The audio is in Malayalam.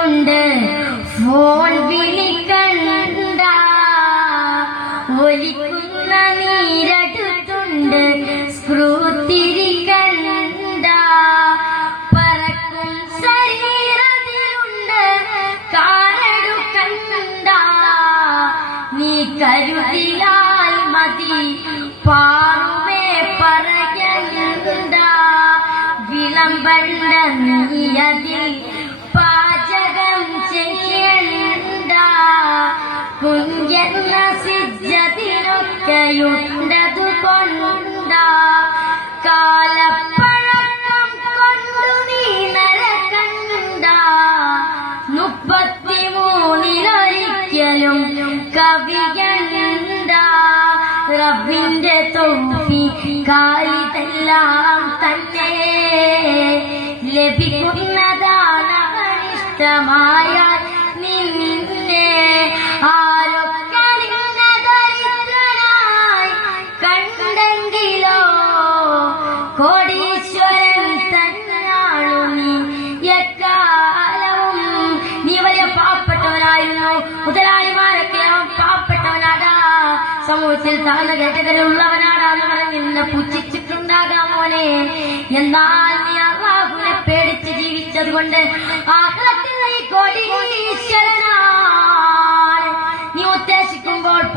ഒലിക്കുന്നുണ്ട് ഫോൺ വിളിക്കണ്ട, ഒലിക്കുന്ന നീരടുത്തുണ്ട് സ്ക്രൂ തിരിക്കണ്ട, പറക്കും ശരീരത്തിലുണ്ട് കാലെടുക്കണ്ട, നീ കരുതിയാൽ മതി പാറുമേ പറയണ്ട, വിളമ്പണ്ട നീയതിൽ പാചകം ചെയ്യണ്ട, കുഞ്ഞെന്ന സിജ്ജതിനൊക്കെയുണ്ടതു കൊണ്ട, കാലപ്പഴക്കം കൊണ്ടു നീ നരകണ്ട, 33-ലൊരിക്കലും കവിയണ്ട, റബ്ബിന്റെ തൗഫീഖായിതെല്ലാം തന്നെ ലഭിക്കുന്നതാണ് അവനിഷ്ടമായാൽ നിന്നെ. ആരൊക്കെ നിന്നെ ദരിദ്രനായി കണ്ടെങ്കിലോ കോടീശ്വരൻ തന്നെയാണു നീ എക്കാലവും. നീ വലിയ പാവപ്പെട്ടവനായിരുന്നു, മുതലാളിമാരൊക്കെ അവൻ പാവപ്പെട്ടവനാടാ, സമൂഹത്തിൽ താഴ്ന്ന കേട്ടകരുള്ളവനാടാന്ന് പറഞ്ഞ് നിന്നെ പുച്ഛിച്ചിട്ടുണ്ടാകാം മോനെ. എന്നാൽ നീ അല്ലാഹുവിനെ പേടിച്ച് ജീവിച്ചത് കൊണ്ട്